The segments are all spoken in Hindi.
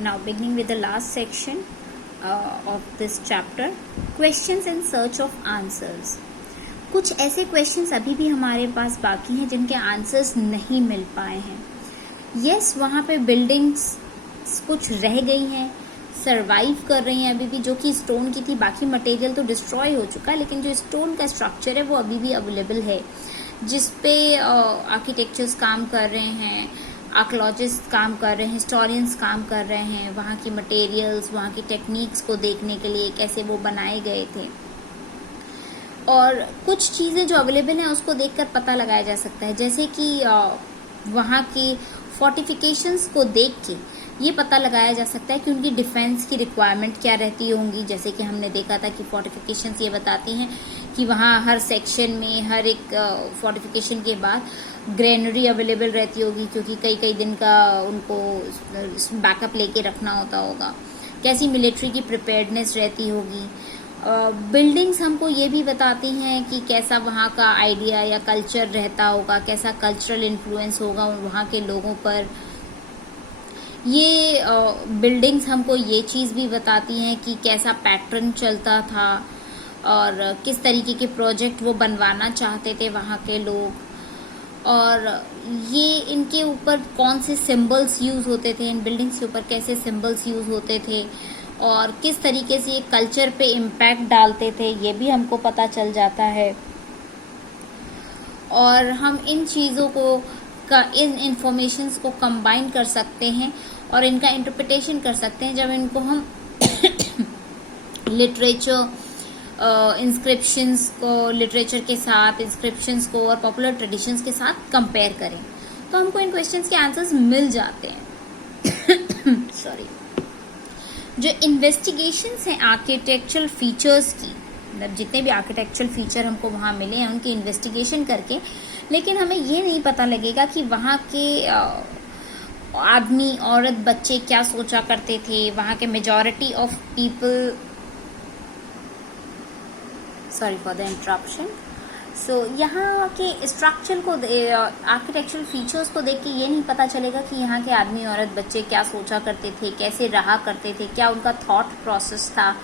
Now beginning with the last section of this chapter, questions in search of answers. कुछ ऐसे क्वेश्चंस अभी भी हमारे पास बाकी हैं जिनके आंसर्स नहीं मिल पाए हैं. यस, वहाँ पे बिल्डिंग्स कुछ रह गई हैं, सरवाइव कर रही हैं अभी भी, जो कि स्टोन की थी. बाकी मटेरियल तो डिस्ट्रॉय हो चुका है, लेकिन जो स्टोन का स्ट्रक्चर है वो अभी भी अवेलेबल है, जिस पे आर्किटेक्चर्स काम कर रहे हैं, आर्कोलॉजिस्ट काम कर रहे हैं, हिस्टोरियंस काम कर रहे हैं. वहाँ की मटेरियल्स, वहाँ की टेक्निक्स को देखने के लिए कैसे वो बनाए गए थे, और कुछ चीज़ें जो अवेलेबल हैं उसको देखकर पता लगाया जा सकता है. जैसे कि वहाँ की फोर्टिफिकेशंस को देख के ये पता लगाया जा सकता है कि उनकी डिफेंस की रिक्वायरमेंट क्या रहती होंगी. जैसे कि हमने देखा था कि फोर्टिफिकेशंस ये बताती हैं कि वहाँ हर सेक्शन में, हर एक फोर्टिफिकेशन के बाद ग्रेनरी अवेलेबल रहती होगी, क्योंकि कई कई दिन का उनको बैकअप लेके रखना होता होगा. कैसी मिलिट्री की प्रिपेयर्डनेस रहती होगी. बिल्डिंग्स हमको ये भी बताती हैं कि कैसा वहाँ का आइडिया या कल्चर रहता होगा, कैसा कल्चरल इन्फ्लुएंस होगा वहाँ के लोगों पर. ये बिल्डिंग्स हमको ये चीज़ भी बताती हैं कि कैसा पैटर्न चलता था और किस तरीके के प्रोजेक्ट वो बनवाना चाहते थे वहाँ के लोग, और ये इनके ऊपर कौन से सिंबल्स यूज़ होते थे, इन बिल्डिंग्स के ऊपर कैसे सिंबल्स यूज़ होते थे, और किस तरीके से ये कल्चर पे इम्पैक्ट डालते थे, ये भी हमको पता चल जाता है. और हम इन चीज़ों को इन इंफॉर्मेशंस को कंबाइन कर सकते हैं और इनका इंटरप्रिटेशन कर सकते हैं जब इनको हम लिटरेचर के साथ, इंस्क्रिप्शंस को और पॉपुलर ट्रेडिशंस के साथ कंपेयर करें, तो हमको इन क्वेश्चंस के आंसर्स मिल जाते हैं. सॉरी. जो इन्वेस्टिगेशंस हैं आर्किटेक्चरल फीचर्स की, मतलब जितने भी आर्किटेक्चरल फीचर हमको वहाँ मिले हैं उनकी इन्वेस्टिगेशन करके, लेकिन हमें ये नहीं पता लगेगा कि वहाँ के आदमी, औरत, बच्चे क्या सोचा करते थे. वहाँ के majority of people, sorry for the interruption. So यहाँ के स्ट्रक्चर को, आर्किटेक्चरल फीचर्स को देख के ये नहीं पता चलेगा कि यहाँ के आदमी, औरत, बच्चे क्या सोचा करते थे, कैसे रहा करते थे, क्या उनका थॉट प्रोसेस था,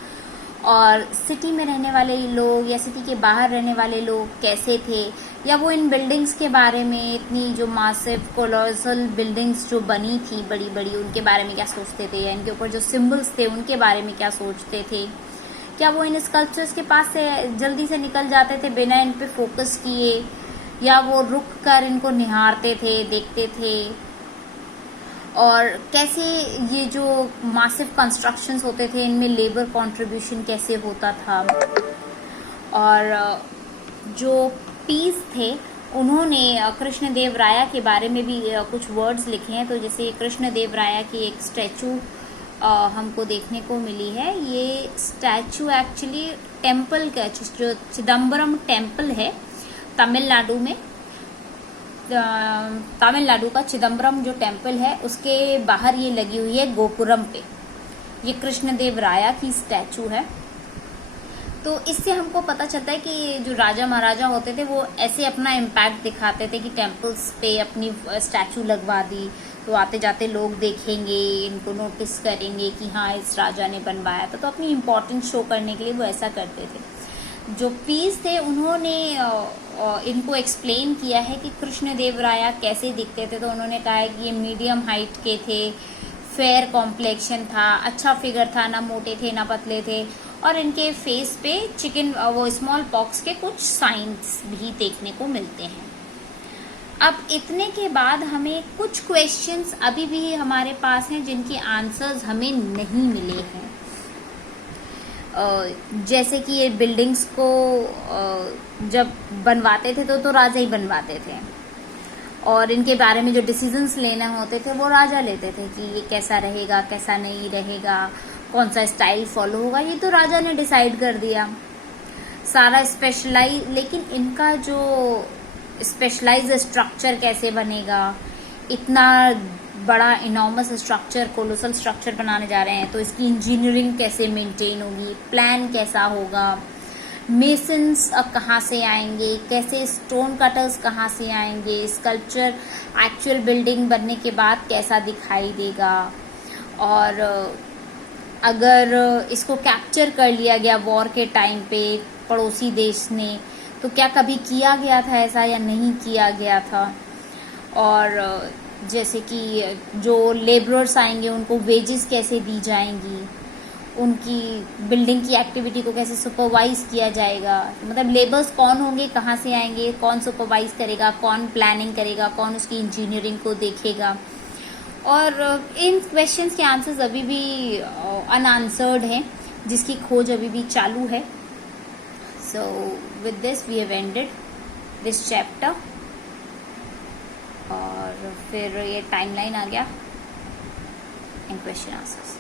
और सिटी में रहने वाले लोग या सिटी के बाहर रहने वाले लोग कैसे थे, या वो इन बिल्डिंग्स के बारे में, इतनी जो मासिव कोलोसल बिल्डिंग्स जो बनी थी बड़ी बड़ी, उनके बारे में क्या सोचते थे, या इनके ऊपर जो सिंबल्स थे उनके बारे में क्या सोचते थे. क्या वो इन स्कल्पचर्स के पास से जल्दी से निकल जाते थे बिना इन पे फोकस किए, या वो रुक कर इनको निहारते थे, देखते थे, और कैसे ये जो मासिव कंस्ट्रक्शंस होते थे इनमें लेबर कंट्रीब्यूशन कैसे होता था. और जो पीस थे उन्होंने कृष्णदेव राया के बारे में भी कुछ वर्ड्स लिखे हैं. तो जैसे कृष्णदेव राया की एक स्टैचू हमको देखने को मिली है. ये स्टैचू एक्चुअली टेम्पल का, जो चिदम्बरम टेम्पल है तमिलनाडु में, तमिलनाडु का चिदम्बरम जो टेम्पल है उसके बाहर ये लगी हुई है गोपुरम पे. ये कृष्णदेव राया की स्टैचू है. तो इससे हमको पता चलता है कि जो राजा महाराजा होते थे वो ऐसे अपना इम्पैक्ट दिखाते थे कि टेम्पल्स पे अपनी स्टैचू लगवा दी, तो आते जाते लोग देखेंगे, इनको नोटिस करेंगे कि हाँ इस राजा ने बनवाया था. तो अपनी इम्पोर्टेंस शो करने के लिए वो ऐसा करते थे. जो पीस थे उन्होंने इनको एक्सप्लेन किया है कि कृष्णदेव राया कैसे दिखते थे. तो उन्होंने कहा है कि ये मीडियम हाइट के थे, फेयर कॉम्प्लेक्शन था, अच्छा फिगर था, ना मोटे थे ना पतले थे, और इनके फेस पे वो स्मॉल पॉक्स के कुछ साइंस भी देखने को मिलते हैं. अब इतने के बाद हमें कुछ क्वेश्चंस अभी भी हमारे पास हैं जिनके आंसर्स हमें नहीं मिले हैं. जैसे कि ये बिल्डिंग्स को जब बनवाते थे तो राजा ही बनवाते थे, और इनके बारे में जो डिसीजंस लेना होते थे वो राजा लेते थे कि ये कैसा रहेगा, कैसा नहीं रहेगा, कौन सा स्टाइल फॉलो होगा, ये तो राजा ने डिसाइड कर दिया सारा स्पेशलाइज. लेकिन इनका जो स्पेशलाइज स्ट्रक्चर कैसे बनेगा, इतना बड़ा इनॉर्मस स्ट्रक्चर, कोलोसल स्ट्रक्चर बनाने जा रहे हैं, तो इसकी इंजीनियरिंग कैसे मेंटेन होगी, प्लान कैसा होगा, मेसन्स कहाँ से आएंगे, कैसे स्टोन कटर्स कहाँ से आएंगे, स्कल्पचर एक्चुअल बिल्डिंग बनने के बाद कैसा दिखाई देगा, और अगर इसको कैप्चर कर लिया गया वॉर के टाइम पे पड़ोसी देश ने, तो क्या कभी किया गया था ऐसा या नहीं किया गया था। और जैसे कि जो लेबरर्स आएंगे उनको वेजेस कैसे दी जाएंगी, उनकी बिल्डिंग की एक्टिविटी को कैसे सुपरवाइज किया जाएगा, मतलब लेबर्स कौन होंगे, कहाँ से आएंगे, कौन सुपरवाइज करेगा, कौन प्लानिंग करेगा, कौन उसकी इंजीनियरिंग को देखेगा। और इन क्वेश्चंस के आंसर्स अभी भी अनआंसर्ड हैं, जिसकी खोज अभी भी चालू है। So with this we have ended this chapter. और फिर ये टाइमलाइन आ गया इन क्वेश्चन आंसर्स।